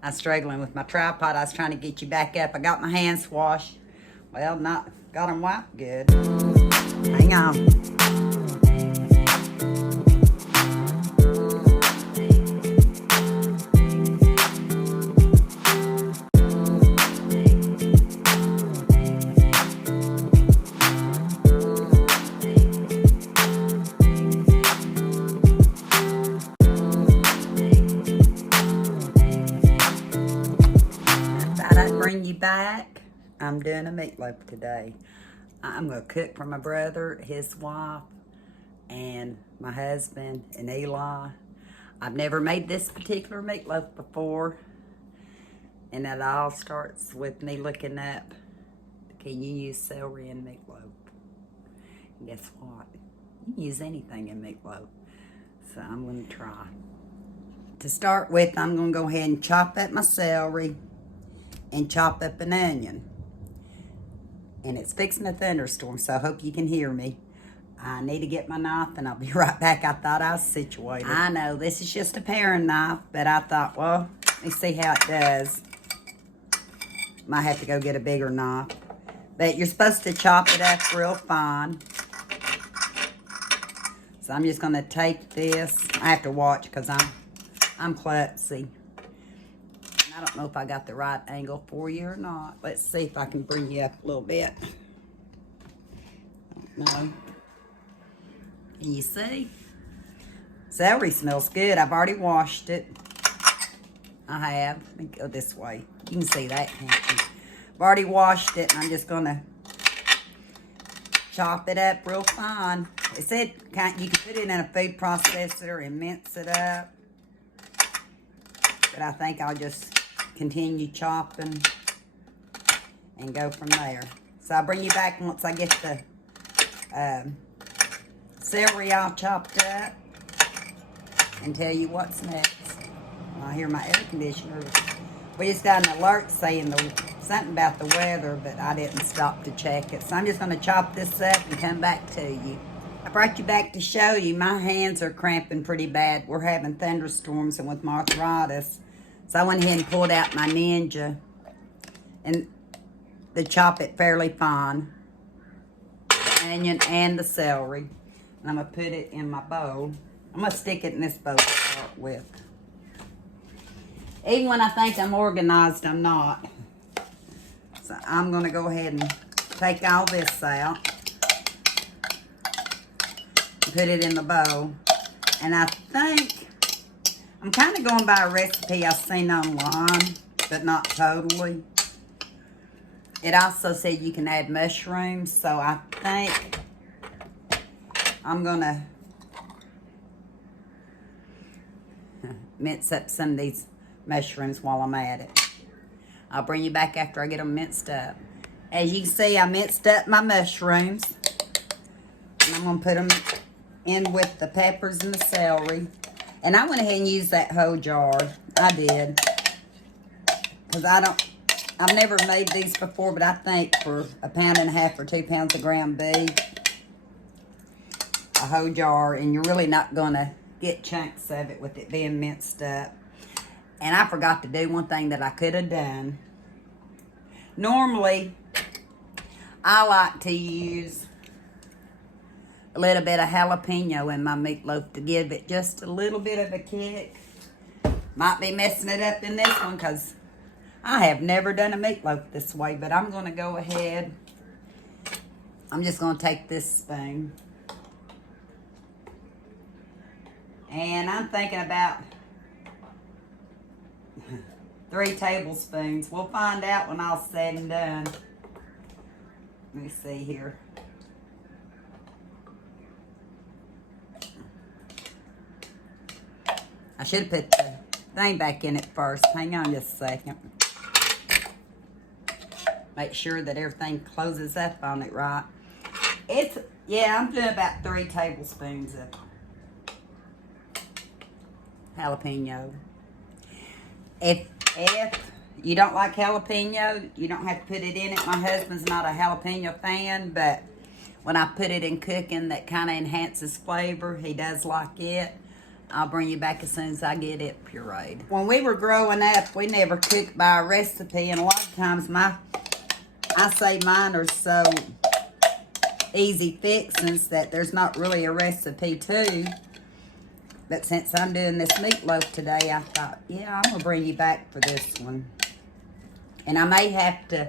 I was struggling with my tripod. I was trying to get you back up. I got my hands washed. Well, not got them wiped good. Hang on. Bring you back. I'm doing a meatloaf today. I'm going to cook for my brother, his wife, and my husband, and Eli. I've never made this particular meatloaf before, and it all starts with me looking up, can you use celery in meatloaf? And guess what? You can use anything in meatloaf. So I'm going to try. To start with, I'm going to go ahead and chop up my celery and chop up an onion. And it's fixing a thunderstorm, so I hope you can hear me. I need to get my knife, and I'll be right back. I thought I was situated. I know, this is just a paring knife, but I thought, well, let me see how it does. Might have to go get a bigger knife. But you're supposed to chop it up real fine. So I'm just gonna take this. I have to watch because I'm klutzy. I don't know if I got the right angle for you or not. Let's see if I can bring you up a little bit. I don't know. Can you see? Celery smells good. I've already washed it. I have. Let me go this way. You can see that, can't you? I've already washed it, and I'm just going to chop it up real fine. It said you can put it in a food processor and mince it up. But I think I'll just continue chopping and go from there. So I'll bring you back once I get the celery all chopped up and tell you what's next. I hear my air conditioner. We just got an alert saying something about the weather, but I didn't stop to check it. So I'm just going to chop this up and come back to you. I brought you back to show you my hands are cramping pretty bad. We're having thunderstorms, and with my arthritis, so I went ahead and pulled out my Ninja and to chop it fairly fine. The onion and the celery. And I'm going to put it in my bowl. I'm going to stick it in this bowl to start with. Even when I think I'm organized, I'm not. So I'm going to go ahead and take all this out. Put it in the bowl. And I think I'm kind of going by a recipe I've seen online, but not totally. It also said you can add mushrooms, so I think I'm going to mince up some of these mushrooms while I'm at it. I'll bring you back after I get them minced up. As you can see, I minced up my mushrooms. And I'm going to put them in with the peppers and the celery. And I went ahead and used that whole jar. I did. Because I've never made these before, but I think for 1.5 pounds or 2 pounds of ground beef, a whole jar, and you're really not going to get chunks of it with it being minced up. And I forgot to do one thing that I could have done. Normally, I like to use a little bit of jalapeno in my meatloaf to give it just a little bit of a kick. Might be messing it up in this one because I have never done a meatloaf this way, but I'm going to go ahead. I'm just going to take this spoon. And I'm thinking about 3 tablespoons. We'll find out when all's said and done. Let me see here. I should have put the thing back in it first. Hang on just a second. Make sure that everything closes up on it right. Yeah, I'm doing about 3 tablespoons of jalapeno. If you don't like jalapeno, you don't have to put it in it. My husband's not a jalapeno fan, but when I put it in cooking, that kind of enhances flavor. He does like it. I'll bring you back as soon as I get it pureed. When we were growing up, we never cooked by a recipe, and a lot of times I say mine are so easy fixings that there's not really a recipe too. But since I'm doing this meatloaf today, I thought, yeah, I'm gonna bring you back for this one. And I may have to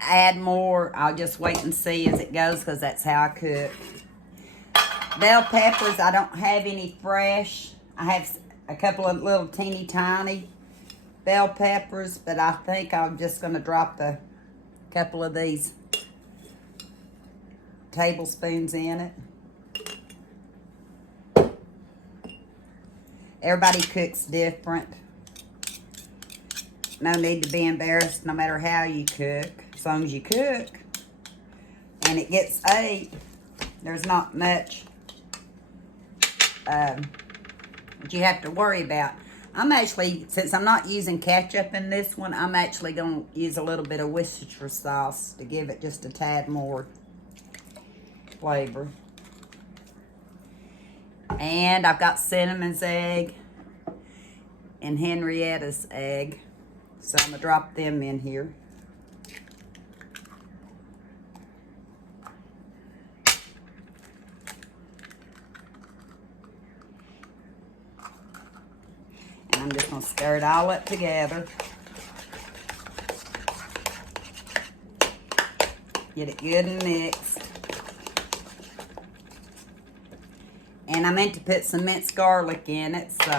add more. I'll just wait and see as it goes, because that's how I cook. Bell peppers, I don't have any fresh. I have a couple of little teeny tiny bell peppers, but I think I'm just going to drop a couple of these tablespoons in it. Everybody cooks different. No need to be embarrassed no matter how you cook. As long as you cook and it gets ate, there's not much that you have to worry about. I'm actually, since I'm not using ketchup in this one, I'm actually going to use a little bit of Worcestershire sauce to give it just a tad more flavor. And I've got Cinnamon's egg and Henrietta's egg. So I'm going to drop them in here. And I'm just going to stir it all up together. Get it good and mixed. And I meant to put some minced garlic in it, so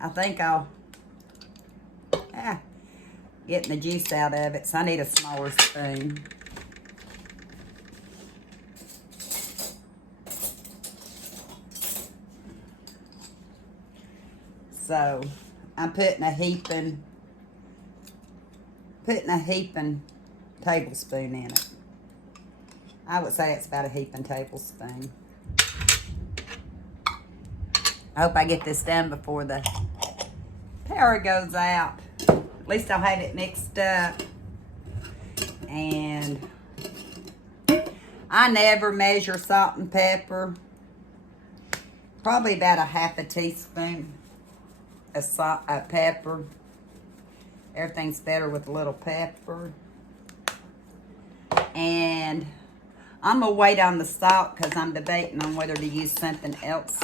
I think I'll getting the juice out of it, so I need a smaller spoon. So I'm putting a heaping tablespoon in it. I would say it's about a heaping tablespoon. I hope I get this done before the power goes out. At least I'll have it mixed up. And I never measure salt and pepper. Probably about a half a teaspoon of salt, pepper. Everything's better with a little pepper. And I'm going to wait on the salt because I'm debating on whether to use something else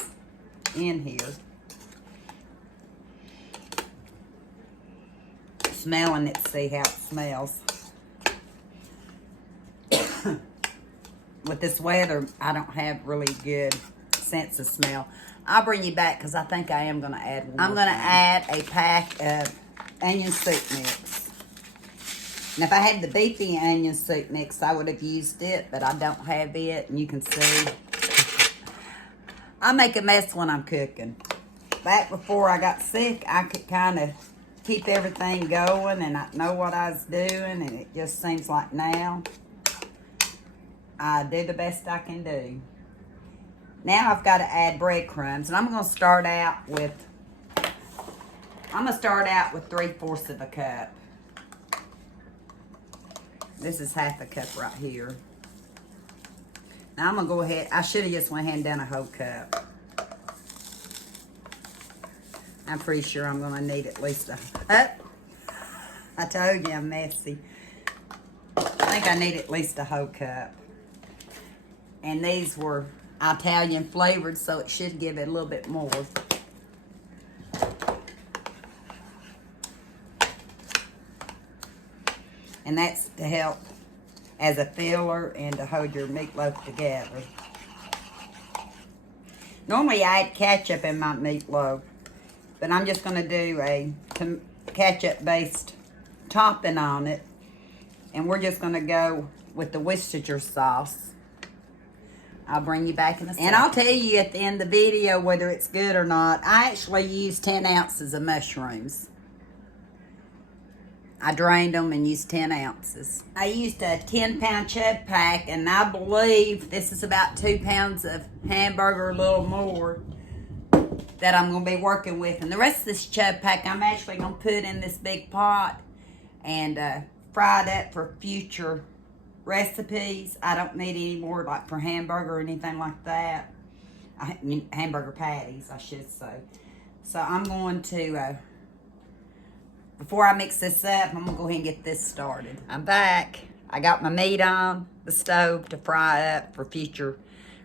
in here. Smelling it, see how it smells. With this weather, I don't have really good sense of smell. I'll bring you back because I think I am going to add one. I'm going to add a pack of onion soup mix. And if I had the beefy onion soup mix, I would have used it, but I don't have it, and you can see. I make a mess when I'm cooking. Back before I got sick, I could kind of keep everything going, and I know what I was doing, and it just seems like now I do the best I can do. Now I've got to add breadcrumbs, and I'm going to start out with 3/4 of a cup. This is half a cup right here. Now I'm going to go ahead. I should have just went ahead and done a whole cup. I'm pretty sure I'm going to need at least I told you I'm messy. I think I need at least a whole cup. And these were Italian flavored, so it should give it a little bit more. And that's to help as a filler and to hold your meatloaf together. Normally I add ketchup in my meatloaf, but I'm just going to do a ketchup-based topping on it. And we're just going to go with the Worcestershire sauce. I'll bring you back in a second. And I'll tell you at the end of the video whether it's good or not. I actually used 10 ounces of mushrooms. I drained them and used 10 ounces. I used a 10-pound chub pack, and I believe this is about 2 pounds of hamburger, a little more, that I'm going to be working with. And the rest of this chub pack, I'm actually going to put in this big pot and fry it up for future recipes. I don't need any more like for hamburger or anything like that. hamburger patties, I should say. So I'm going to, before I mix this up, I'm going to go ahead and get this started. I'm back. I got my meat on the stove to fry up for future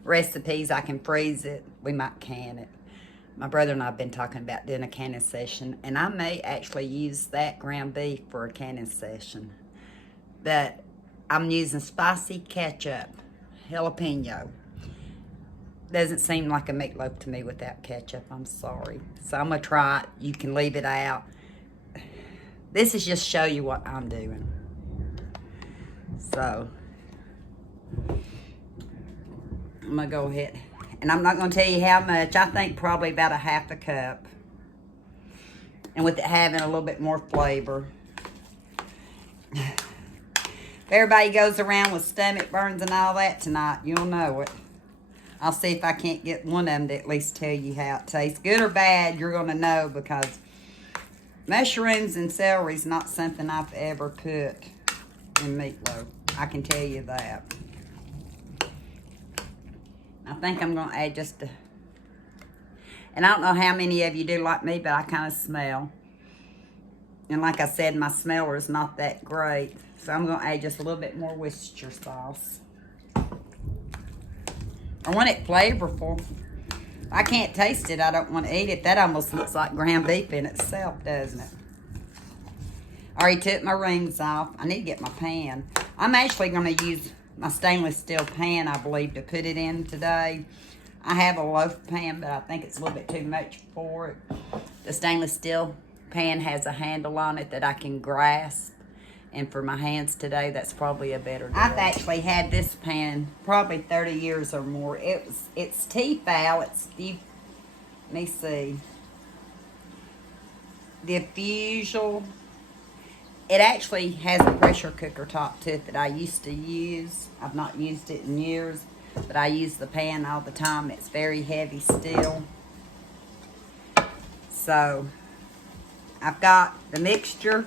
recipes. I can freeze it. We might can it. My brother and I have been talking about doing a canning session, and I may actually use that ground beef for a canning session. But I'm using spicy ketchup, jalapeno. Doesn't seem like a meatloaf to me without ketchup. I'm sorry. So I'm going to try it. You can leave it out. This is just show you what I'm doing. So I'm going to go ahead. And I'm not going to tell you how much. I think probably about a half a cup. And with it having a little bit more flavor. If everybody goes around with stomach burns and all that tonight, you'll know it. I'll see if I can't get one of them to at least tell you how it tastes. Good or bad, you're going to know, because mushrooms and celery is not something I've ever put in meatloaf. I can tell you that. I think I'm going to add just a... And I don't know how many of you do like me, but I kind of smell. And like I said, my smeller is not that great. So I'm going to add just a little bit more Worcestershire sauce. I want it flavorful. If I can't taste it, I don't want to eat it. That almost looks like ground beef in itself, doesn't it? I already took my rings off. I need to get my pan. I'm actually going to use my stainless steel pan, I believe, to put it in today. I have a loaf pan, but I think it's a little bit too much for it. The stainless steel pan has a handle on it that I can grasp. And for my hands today, that's probably a better deal. I've actually had this pan probably 30 years or more. It's Tefal. Let me see. Diffusal. It actually has a pressure cooker top to it that I used to use. I've not used it in years, but I use the pan all the time. It's very heavy still. So, I've got the mixture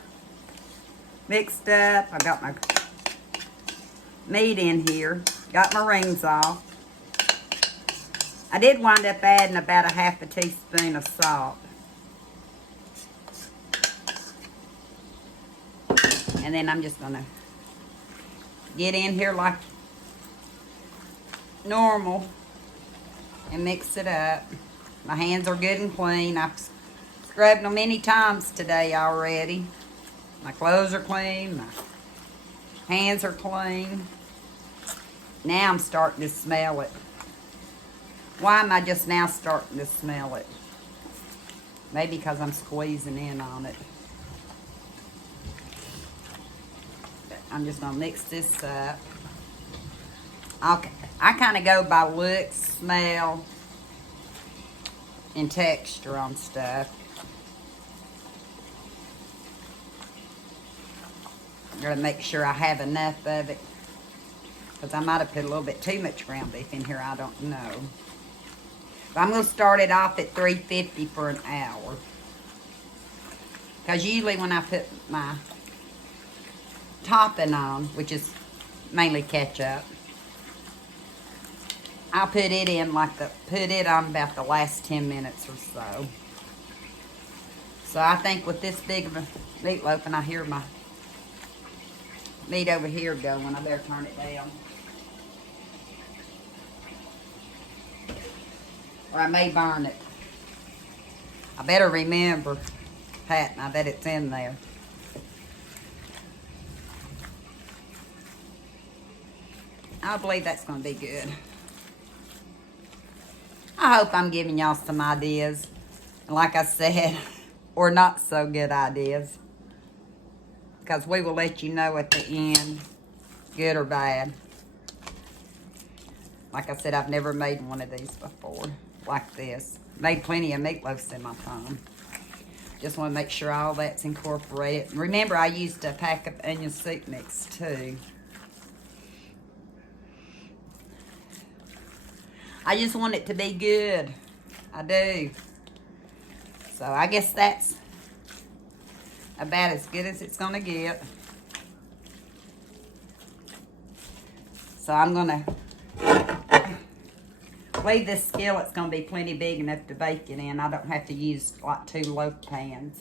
mixed up. I got my meat in here. Got my rings off. I did wind up adding about a half a teaspoon of salt. And then I'm just going to get in here like normal and mix it up. My hands are good and clean. I've scrubbed them many times today already. My clothes are clean. My hands are clean. Now I'm starting to smell it. Why am I just now starting to smell it? Maybe because I'm squeezing in on it. But I'm just going to mix this up. Okay. I kind of go by look, smell, and texture on stuff. I'm going to make sure I have enough of it, because I might have put a little bit too much ground beef in here. I don't know. But I'm going to start it off at 350 for an hour. Because usually when I put my topping on, which is mainly ketchup, I'll put it in put it on about the last 10 minutes or so. So I think with this big of a meatloaf, and I hear my meat over here going, I better turn it down. Or I may burn it. I better remember, Pat, I bet it's in there. I believe that's going to be good. I hope I'm giving y'all some ideas. And like I said, or not so good ideas. Because we will let you know at the end, good or bad. Like I said, I've never made one of these before, like this. Made plenty of meatloafs in my time. Just want to make sure all that's incorporated. Remember, I used a pack of onion soup mix too. I just want it to be good. I do. So I guess that's about as good as it's gonna get. So I'm gonna believe this skillet's going to be plenty big enough to bake it in. I don't have to use like 2 loaf pans.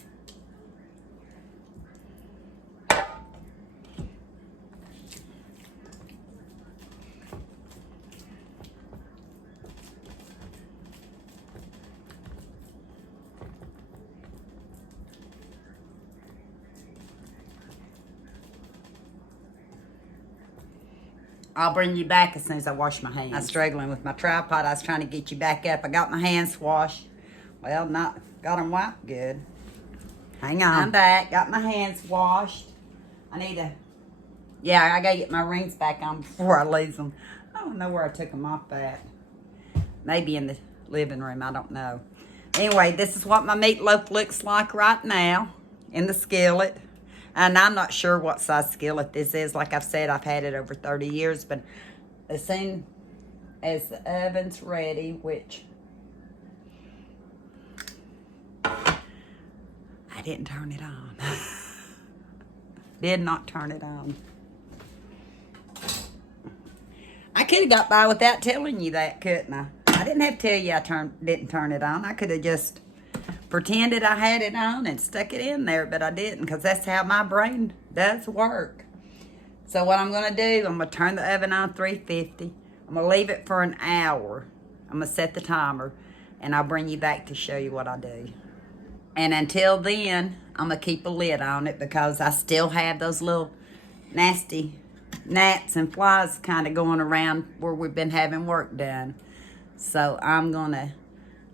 I'll bring you back as soon as I wash my hands. I'm struggling with my tripod. I was trying to get you back up. I got my hands washed. Well, got them wiped good. Hang on. I'm back. Got my hands washed. I need to, I gotta get my rings back on before I lose them. I don't know where I took them off at. Maybe in the living room. I don't know. Anyway, this is what my meatloaf looks like right now in the skillet. And I'm not sure what size skillet this is. Like I've said, I've had it over 30 years. But as soon as the oven's ready, which I didn't turn it on. Did not turn it on. I could have got by without telling you that, couldn't I? I didn't have to tell you I didn't turn it on. I could have just pretended I had it on and stuck it in there, but I didn't, because that's how my brain does work. So what I'm going to do, I'm going to turn the oven on 350. I'm going to leave it for an hour. I'm going to set the timer, and I'll bring you back to show you what I do. And until then, I'm going to keep a lid on it, because I still have those little nasty gnats and flies kind of going around where we've been having work done. So I'm going to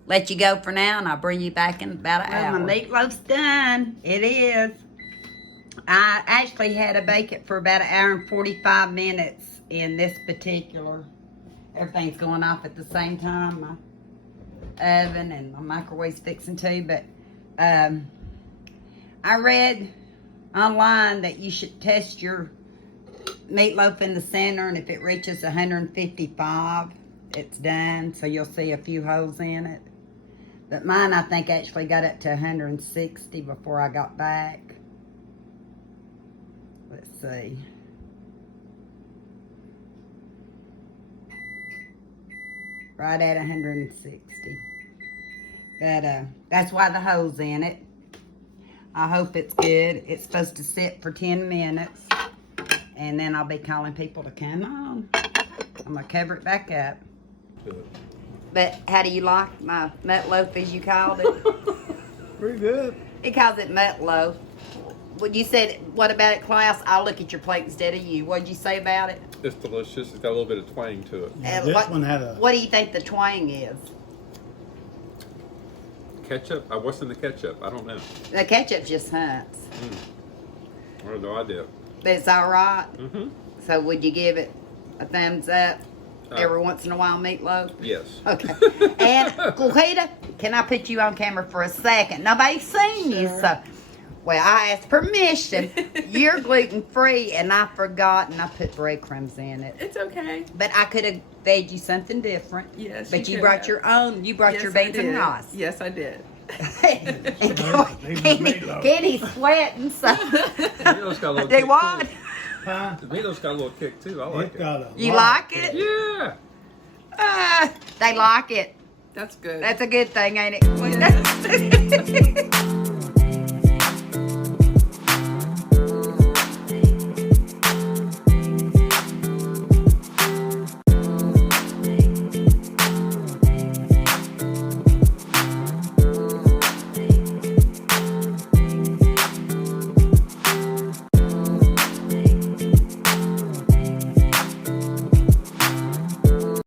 let you go for now, and I'll bring you back in about an hour. My meatloaf's done. It is. I actually had to bake it for about 1 hour and 45 minutes in this particular. Everything's going off at the same time. My oven and my microwave's fixing too. But I read online that you should test your meatloaf in the center, and if it reaches 155, it's done. So you'll see a few holes in it. But mine, I think, actually got up to 160 before I got back. Let's see. Right at 160. But that's why the hole's in it. I hope it's good. It's supposed to sit for 10 minutes. And then I'll be calling people to come on. I'm going to cover it back up. Good. But how do you like my meatloaf, as you called it? Pretty good. He calls it meatloaf. Well, you said, what about it, Klaus? I'll look at your plate instead of you. What did you say about it? It's delicious. It's got a little bit of twang to it. This one had a... What do you think the twang is? Ketchup? What's in the ketchup? I don't know. The ketchup just hunts. I have no idea. But it's all right? Mm-hmm. So would you give it a thumbs up? Every once in a while, meatloaf? Yes. Okay. And, Quita, can I put you on camera for a second? Nobody's seen you, so... Well, I asked permission. You're gluten-free, and I forgot, and I put breadcrumbs in it. It's okay. But I could have fed you something different. Yes, but you brought your own. You brought your beans and rice. Yes, I did. And Kenny's sweating, so... Meatloaf's got a little Do kick what? too. Huh? The meatloaf's got a little kick too. I like it. You like it? Yeah. They like it. That's good. That's a good thing, ain't it?